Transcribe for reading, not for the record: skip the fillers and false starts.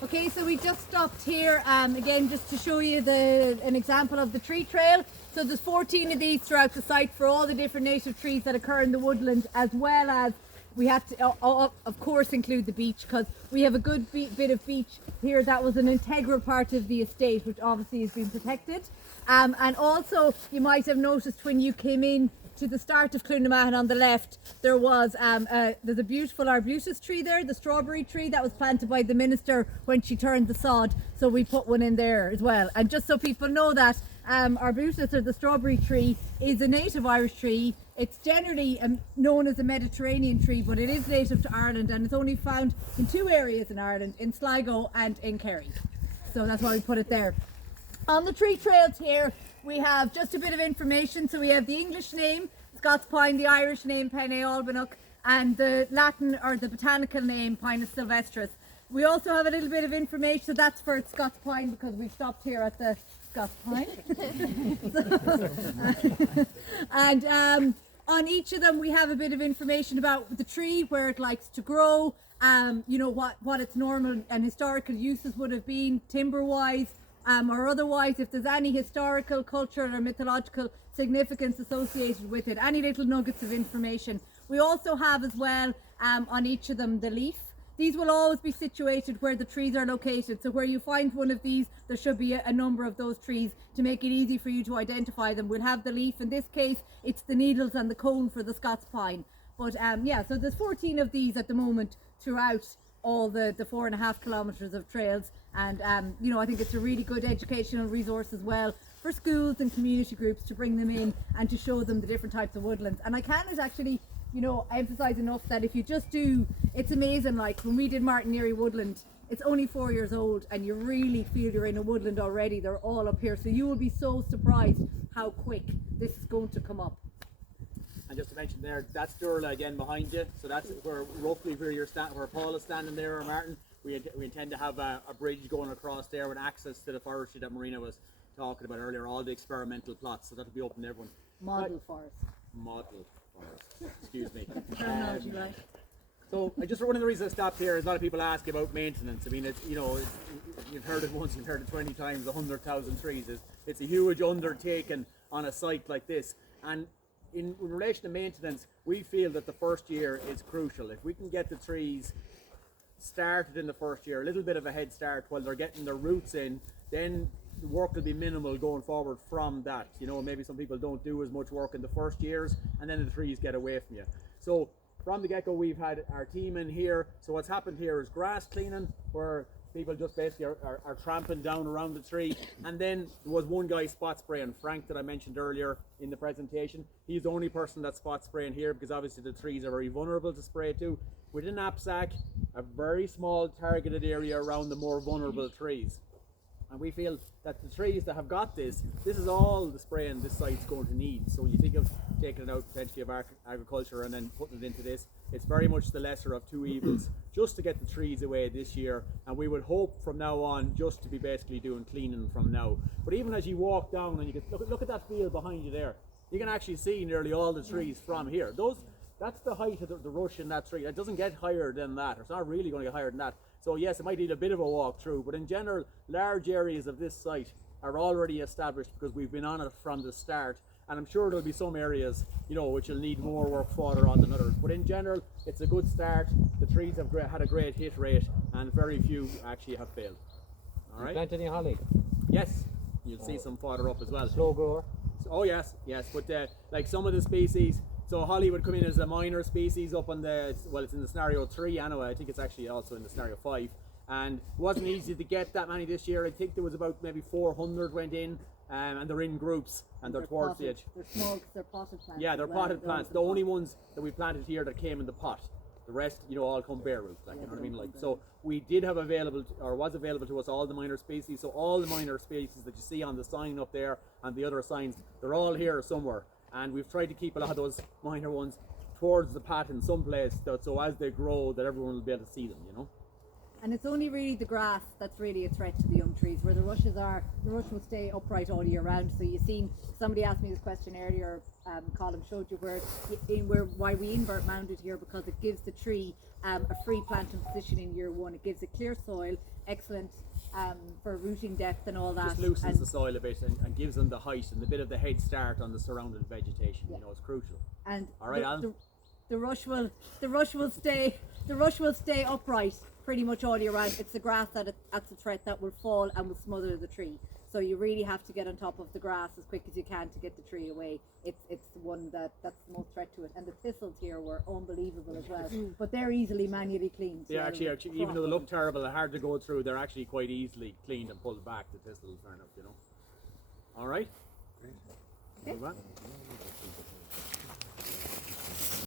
Okay, so we just stopped here again just to show you an example of the tree trail. So there's 14 of these throughout the site for all the different native trees that occur in the woodland, as well as we had to of course include the beach, because we have a good bit of beach here that was an integral part of the estate, which obviously has been protected. And also you might have noticed when you came in to the start of Cloonamahon on the left, there was there's a beautiful arbutus tree there, the strawberry tree that was planted by the minister when she turned the sod. So we put one in there as well. And just so people know that arbutus, or the strawberry tree, is a native Irish tree. It's generally known as a Mediterranean tree, but it is native to Ireland, and it's only found in 2 areas in Ireland, in Sligo and in Kerry. So that's why we put it there. On the tree trails here, we have just a bit of information. So we have the English name, Scots pine, the Irish name, Pene albanoch, and the Latin or the botanical name, Pinus sylvestris. We also have a little bit of information, so that's for Scots pine, because we've stopped here at the Scots pine. And on each of them we have a bit of information about the tree, where it likes to grow, you know, what its normal and historical uses would have been, timber wise, or otherwise, if there's any historical, cultural or mythological significance associated with it, any little nuggets of information. We also have as well on each of them the leaf. These will always be situated where the trees are located. So where you find one of these, there should be a number of those trees to make it easy for you to identify them. We'll have the leaf. In this case, it's the needles and the cone for the Scots pine. But yeah, so there's 14 of these at the moment throughout all the 4.5 kilometres of trails. And you know, I think it's a really good educational resource as well for schools and community groups to bring them in and to show them the different types of woodlands. And I cannot actually, you know, emphasize enough that if you just do, it's amazing. Like when we did Martinary Woodland, it's only 4 years old and you really feel you're in a woodland already. They're all up here, so you will be so surprised how quick this is going to come up. And just to mention there, that's Durla again behind you, so that's where roughly where Paul is standing there, or Martin. We intend to have a bridge going across there with access to the forestry that Marina was talking about earlier, all the experimental plots, so that'll be open to everyone. Model forest. Model forest, excuse me. Terminology, right? So one of the reasons I stopped here is a lot of people ask about maintenance. I mean, it's, you know, you've heard it once, you've heard it 20 times, 100,000 trees. It's a huge undertaking on a site like this. And in relation to maintenance, we feel that the first year is crucial. If we can get the trees started in the first year, a little bit of a head start while they're getting their roots in, then the work will be minimal going forward from that. You know, maybe some people don't do as much work in the first years, and then the trees get away from you. So from the get-go, we've had our team in here. So what's happened here is grass cleaning, where people just basically are tramping down around the tree. And then there was one guy spot spraying, Frank, that I mentioned earlier in the presentation. He's the only person that's spot spraying here, because obviously the trees are very vulnerable to spray to. With a knapsack, a very small targeted area around the more vulnerable trees. And we feel that the trees that have got this is all the spraying this site's going to need. So when you think of taking it out potentially of agriculture and then putting it into this, it's very much the lesser of two evils, just to get the trees away this year. And we would hope from now on just to be basically doing cleaning from now. But even as you walk down, and you can look at that field behind you there, you can actually see nearly all the trees from here. That's the height of the rush in that tree. It doesn't get higher than that, or it's not really going to get higher than that. So yes, it might need a bit of a walk through, but in general, large areas of this site are already established because we've been on it from the start. And I'm sure there'll be some areas, you know, which will need more work further on than others. But in general, it's a good start. The trees have had a great hit rate, and very few actually have failed. All right. Plant any holly? Yes, you'll see some fodder up as well. Slow grower? Oh yes, but like some of the species, so holly would come in as a minor species up on it's in the scenario 3 anyway. I think it's actually also in the scenario 5. And it wasn't easy to get that many this year. I think there was about maybe 400 went in, and they're in groups, and they're towards potted. the edge. They're small because they're potted plants. Yeah, they're potted plants. The only ones that we planted here that came in the pot. The rest, you know, all come bare root, like, you know what I mean? Like, so we did have was available to us all the minor species. So all the minor species that you see on the sign up there and the other signs, they're all here somewhere. And we've tried to keep a lot of those minor ones towards the pot in some place, so as they grow, that everyone will be able to see them, you know. And it's only really the grass that's really a threat to the young trees. Where the rushes are, the rush will stay upright all year round. So you've seen, somebody asked me this question earlier, Colin showed you why we invert mounded here, because it gives the tree a free planting position in year one. It gives it clear soil, excellent for rooting depth and all that. Just loosens the soil a bit and gives them the height and a bit of the head start on the surrounding vegetation. Yeah. You know, it's crucial. And all right, Alan. The rush will stay upright pretty much all year round. It's the grass that's a threat that will fall and will smother the tree. So you really have to get on top of the grass as quick as you can to get the tree away. It's the one that's the most threat to it. And the thistles here were unbelievable as well. But they're easily manually cleaned. They actually, even though they look terrible and hard to go through, they're actually quite easily cleaned and pulled back. The thistles, fair enough, you know. All right. Okay. Move on.